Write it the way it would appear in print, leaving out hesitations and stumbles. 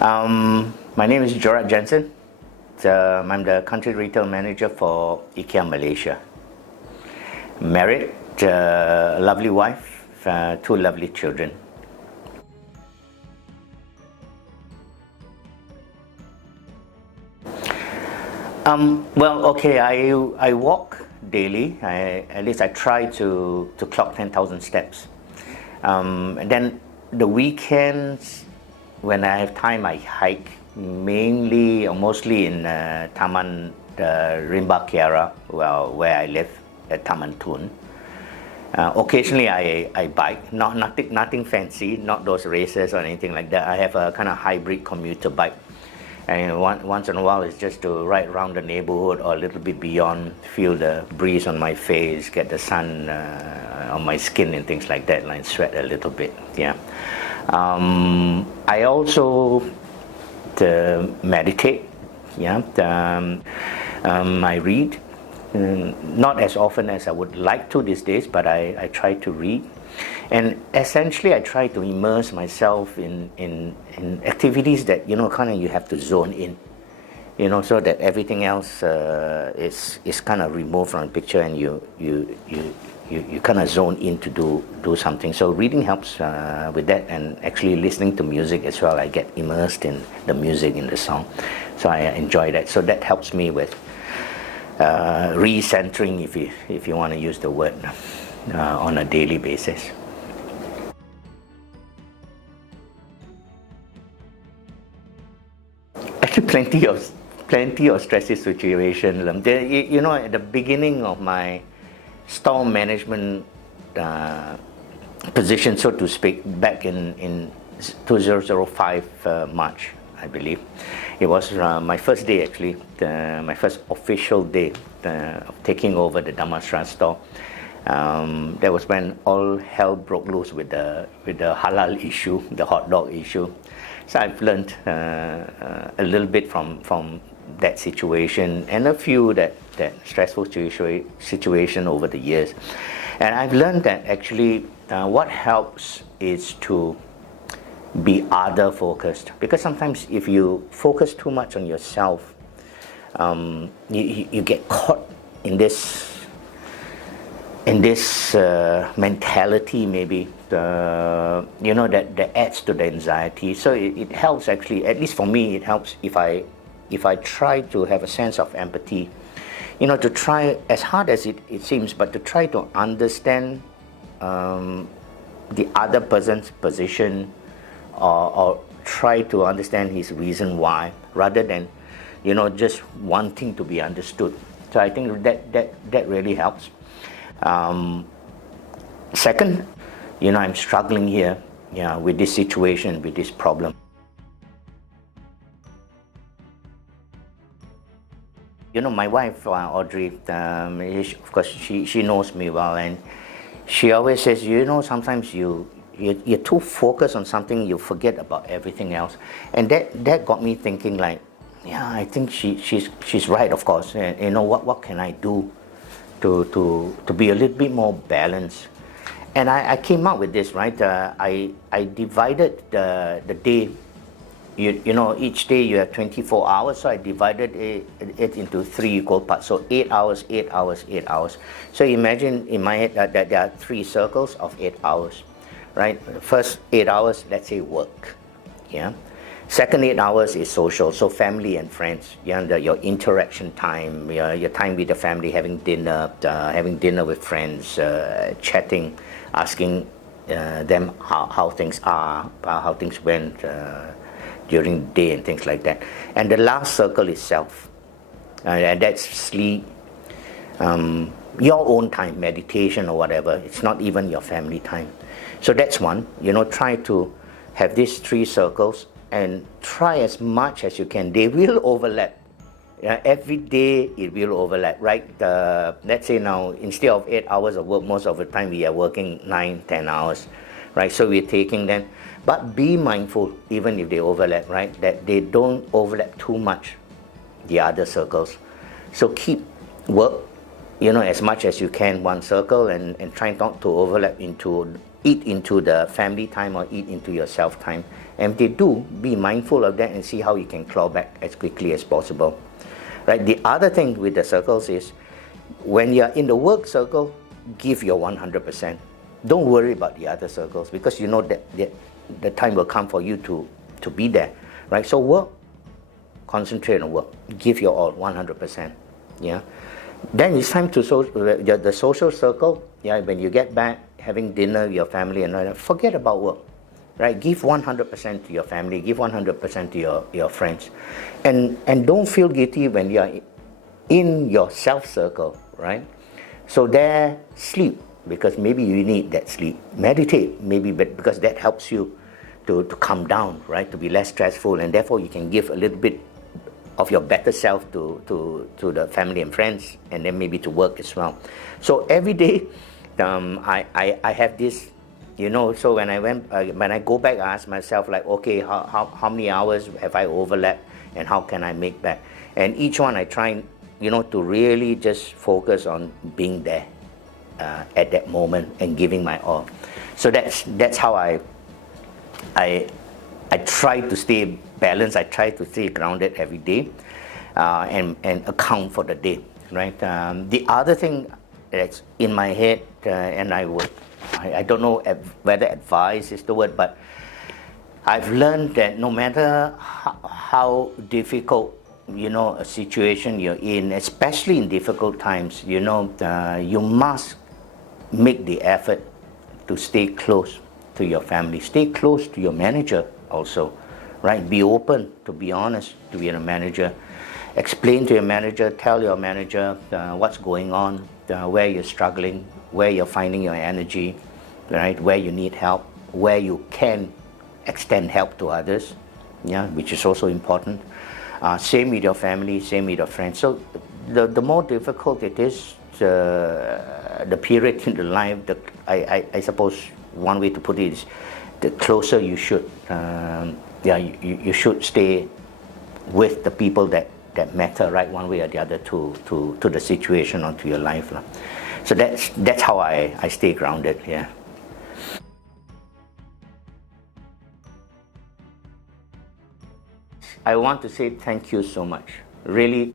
My name is Gerard Jansen. I'm the country retail manager for IKEA Malaysia. Married, lovely wife, two lovely children. I walk daily. At least I try to clock 10,000 steps. And then the weekends, when I have time, I hike, mainly or mostly in Taman Rimba Kiara, where I live at Taman Tun. Occasionally I bike, nothing fancy, not those races or anything like that. I have a kind of hybrid commuter bike. And once in a while it's just to ride around the neighborhood or a little bit beyond, feel the breeze on my face, get the sun on my skin and things like that, and sweat a little bit, yeah. I also meditate, yeah. I read, not as often as I would like to these days, but I try to read. And essentially I try to immerse myself in activities that, kind of you have to zone in, so that everything else is kind of removed from the picture, and you kind of zone in to do something. So reading helps with that, and actually listening to music as well. I get immersed in the music, in the song, so I enjoy that. So that helps me with recentering, if you want to use the word, on a daily basis. Actually, plenty of stressful situations. At the beginning of my store management position, so to speak, back in 2005 March, I believe. It was my first day, actually, my first official day of taking over the Damansara store. That was when all hell broke loose with the halal issue, the hot dog issue. So I've learned a little bit from that situation, and a few that stressful situation over the years. And I've learned that actually what helps is to be other focused, because sometimes if you focus too much on yourself, you get caught in this mentality, maybe, that adds to the anxiety. So it helps, actually, at least for me, it helps if I try to have a sense of empathy, to try, as hard as it seems, but to try to understand the other person's position, or try to understand his reason why, rather than just wanting to be understood. So I think that really helps. Second, I'm struggling here, with this situation, with this problem. My wife, Audrey, of course, she knows me well, and she always says, sometimes you're too focused on something, you forget about everything else. And that got me thinking, like, I think she's right, of course. And, what can I do to be a little bit more balanced? And I came up with this, right? I divided the day. Each day you have 24 hours, so I divided it into 3 equal parts. So 8 hours, 8 hours, 8 hours. So imagine in my head that there are 3 circles of 8 hours, right? First 8 hours, let's say work, yeah. Second 8 hours is social, so family and friends, your interaction time, your time with the family, having dinner with friends, chatting, asking them how things are, how things went during the day and things like that. And the last circle is self, and that's sleep, your own time, meditation or whatever. It's not even your family time. So that's one. Try to have these 3 circles, and try as much as you can. They will overlap. Every day it will overlap, right? Let's say now, instead of 8 hours of work, most of the time we are working 9-10 hours, right? So we're taking them, but be mindful, even if they overlap, right, that they don't overlap too much, the other circles. So keep work, as much as you can, one circle, and try not to overlap into eat into the family time or eat into your self time. And if they do, be mindful of that and see how you can claw back as quickly as possible. Right? The other thing with the circles is when you're in the work circle, give your 100%. Don't worry about the other circles because you know that the time will come for you to be there. Right? So work, concentrate on work, give your all 100%. Yeah. Then it's time to the social circle. Yeah, when you get back, having dinner with your family and all that, forget about work, right? Give 100% to your family, give 100% to your friends, and don't feel guilty when you are in your self circle, right? So there, sleep because maybe you need that sleep. Meditate maybe, but because that helps you to calm down, right? To be less stressful, and therefore you can give a little bit of your better self to the family and friends, and then maybe to work as well. So every day, I have this, so when I go back, I ask myself like, okay, how many hours have I overlapped, and how can I make back? And each one I try, to really just focus on being there at that moment and giving my all. So that's how I try to stay balanced. I try to stay grounded every day, and account for the day. Right. The other thing that's in my head, and I don't know whether advice is the word, but I've learned that no matter how difficult a situation you're in, especially in difficult times, you must make the effort to stay close to your family, stay close to your manager also, right? Be open, to be honest, to be a manager. Explain to your manager, tell your manager what's going on, where you're struggling, where you're finding your energy, right? Where you need help, where you can extend help to others, yeah, which is also important. Same with your family, same with your friends. So the more difficult it is, the period in the life, I suppose one way to put it is, the closer you should, you should stay with the people that matter, right, one way or the other to the situation or to your life. So that's how I stay grounded. Yeah. I want to say thank you so much. Really.